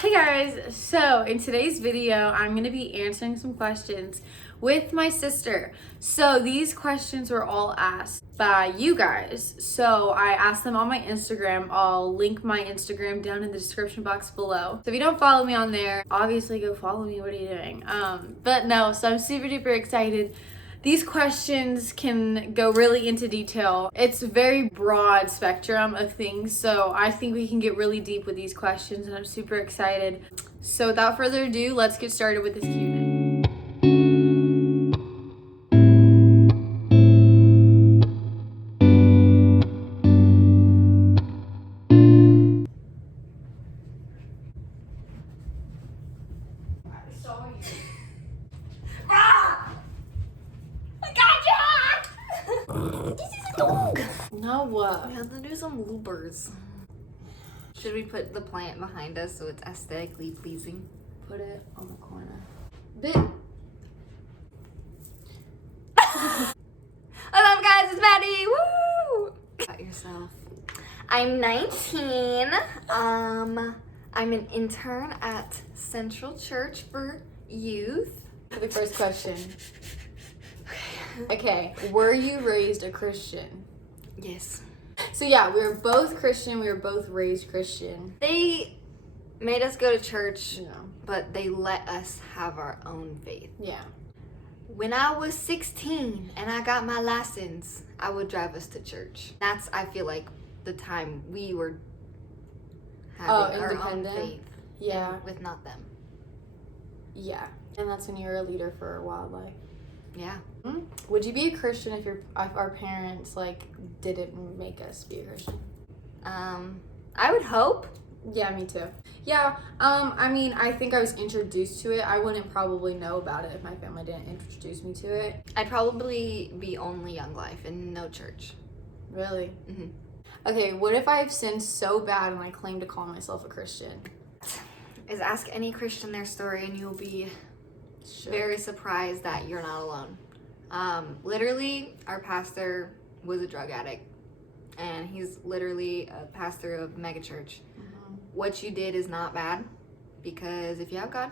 Hey guys, so in today's video, I'm going to be answering some questions with my sister. So these questions were all asked by you guys. So I asked them on my Instagram. I'll link my Instagram down in the description box below. So if you don't follow me on there, obviously go follow me. What are you doing? But no, so I'm super duper excited. These questions can go really into detail. It's a very broad spectrum of things, so I think we can get really deep with these questions, and I'm super excited. So without further ado, let's get started with this Q&A. This is a dog. No, We have to do some loopers. Should we put the plant behind us so it's aesthetically pleasing? Put it on the corner. What's up, guys? It's Maddie. Woo! About yourself. I'm 19. I'm an intern at Central Church for Youth. For the first question. Okay, were you raised a Christian? Yes. So yeah, we were both Christian. We were both raised Christian. They made us go to church, No. but they let us have our own faith. Yeah. When I was 16 and I got my license, I would drive us to church. That's, I feel like, the time we were having our own independent? faith. Yeah. With not them. Yeah. And that's when you were a leader for wildlife. Yeah. Would you be a Christian if our parents didn't make us be a Christian? I would hope. Yeah, me too. Yeah. I mean, I think I was introduced to it. I wouldn't probably know about it if my family didn't introduce me to it. I'd probably be only Young Life and no church. Really? Mm-hmm. Okay. What if I have sinned so bad and I claim to call myself a Christian? Is ask any Christian their story and you'll be very surprised that you're not alone. Literally, our pastor was a drug addict, and he's literally a pastor of megachurch. Mm-hmm. What you did is not bad, because if you have God,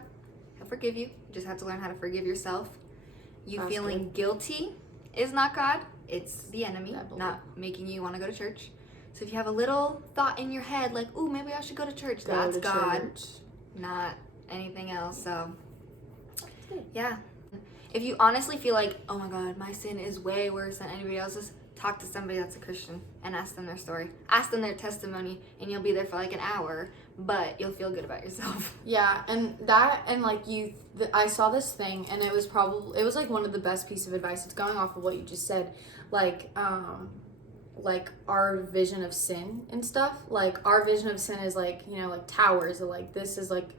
He'll forgive you. You just have to learn how to forgive yourself. You That's feeling good. guilty is not God. It's the enemy, I believe. not making you want to go to church. So if you have a little thought in your head, like, "Ooh, maybe I should go to church," Go that's to God, church. not anything else. So yeah. If you honestly feel like, oh my God, my sin is way worse than anybody else's, talk to somebody that's a Christian and ask them their story. Ask them their testimony, and you'll be there for like an hour, but you'll feel good about yourself. Yeah, and I saw this thing, and it was like one of the best piece of advice. It's going off of what you just said, like our vision of sin and stuff. Like our vision of sin is like towers, or like this is like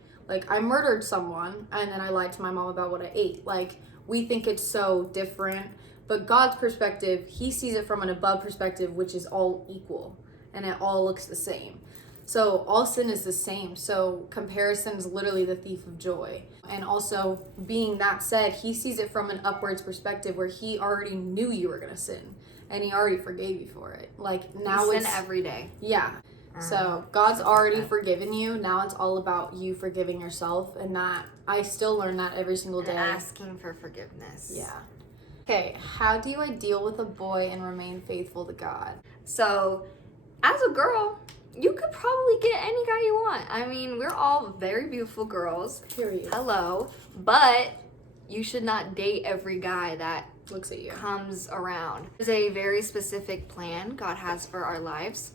I murdered someone and then I lied to my mom about what I ate. Like we think it's so different, but God's perspective, He sees it from an above perspective, which is all equal and it all looks the same. So all sin is the same. So comparison is literally the thief of joy. And also, being that said, He sees it from an upwards perspective where He already knew you were gonna sin and He already forgave you for it. Like now You it's sin every day. Yeah. So God's already forgiven you. Now it's all about you forgiving yourself, and that I still learn that every single day. And asking for forgiveness. Yeah. Okay, how do I deal with a boy and remain faithful to God? So, as a girl, you could probably get any guy you want. I mean, we're all very beautiful girls. Period. Hello. But you should not date every guy that Looks at you. comes around. There's a very specific plan God has for our lives.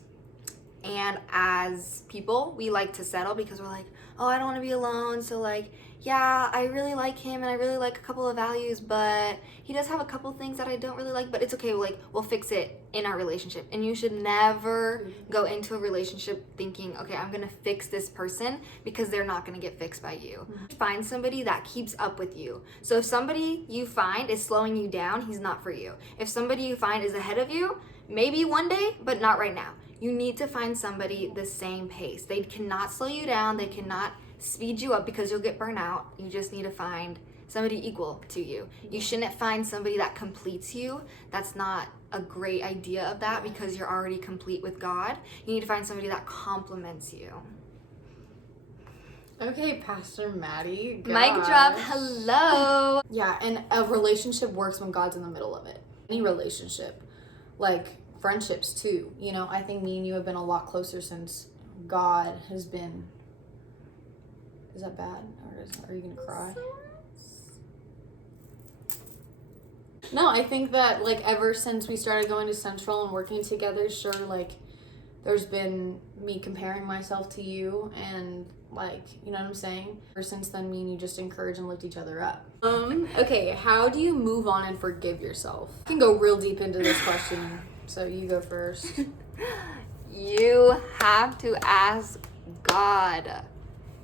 And as people, we like to settle because we're like, oh, I don't want to be alone. So like, yeah, I really like him and I really like a couple of values, but he does have a couple things that I don't really like, but it's okay. We'll fix it in our relationship. And you should never go into a relationship thinking, okay, I'm going to fix this person, because they're not going to get fixed by you. Find somebody that keeps up with you. So if somebody you find is slowing you down, he's not for you. If somebody you find is ahead of you, maybe one day, but not right now. You need to find somebody the same pace. They cannot slow you down. They cannot speed you up because you'll get burnt out. You just need to find somebody equal to you. You shouldn't find somebody that completes you. That's not a great idea of that, because you're already complete with God. You need to find somebody that complements you. Okay, Pastor Maddie. Mic drop, hello. Yeah, and a relationship works when God's in the middle of it. Any relationship, like friendships too. You know, I think me and you have been a lot closer since God has been. Is that bad? Or are you gonna cry? No, I think that like ever since we started going to Central and working together, sure, like there's been me comparing myself to you and like, you know what I'm saying? Ever since then, me and you just encourage and lift each other up. Okay, how do you move on and forgive yourself? I can go real deep into this question, so you go first. You have to ask God,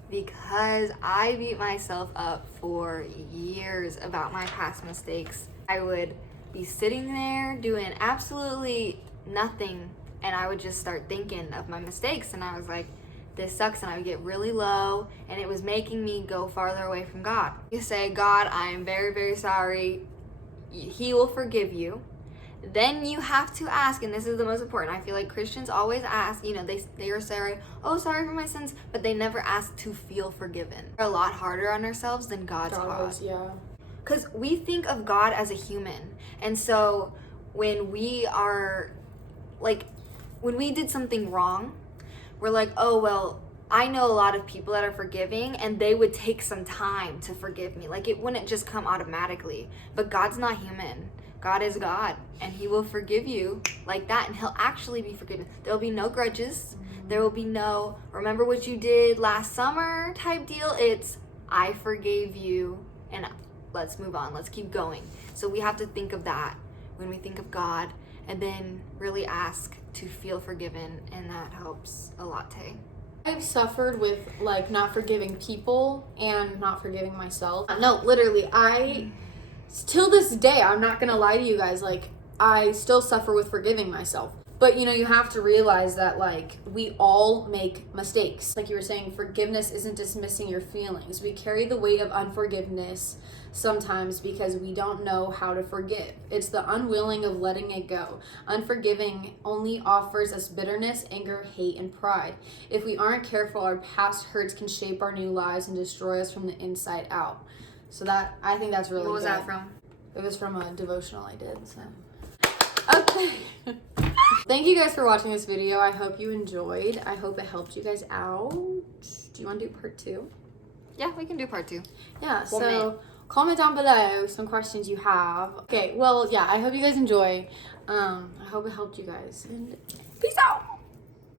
because I beat myself up for years about my past mistakes. I would be sitting there doing absolutely nothing, and I would just start thinking of my mistakes, and I was like, this sucks, and I would get really low, and it was making me go farther away from God. You say, God, I am very, very sorry. He will forgive you. Then you have to ask, and this is the most important. I feel like Christians always ask, you know, they are sorry, oh, sorry for my sins, but they never ask to feel forgiven. We're a lot harder on ourselves than God's hard. Yeah. Because we think of God as a human. And so when we are, like, when we did something wrong, we're like, oh, well, I know a lot of people that are forgiving, and they would take some time to forgive me. Like, it wouldn't just come automatically. But God's not human. God is God, and he will forgive you like that, and he'll actually be forgiven. There will be no grudges. There will be no, remember what you did last summer type deal. It's, I forgave you, and let's move on. Let's keep going. So we have to think of that when we think of God, and then really ask to feel forgiven, and that helps a lot. I've suffered with like not forgiving people and not forgiving myself. No, literally, till this day, I'm not gonna lie to you guys, like I still suffer with forgiving myself. But you know, you have to realize that like we all make mistakes. Like you were saying, forgiveness isn't dismissing your feelings. We carry the weight of unforgiveness sometimes because we don't know how to forgive. It's the unwilling of letting it go. Unforgiving only offers us bitterness, anger, hate, and pride. If we aren't careful, our past hurts can shape our new lives and destroy us from the inside out. So that, I think that's really good. What was that from? It was from a devotional I did, so. Okay. Thank you guys for watching this video. I hope you enjoyed. I hope it helped you guys out. Do you want to do part 2? Yeah, we can do part 2. Yeah, so comment down below some questions you have. Okay, well, yeah, I hope you guys enjoy. I hope it helped you guys. And peace out.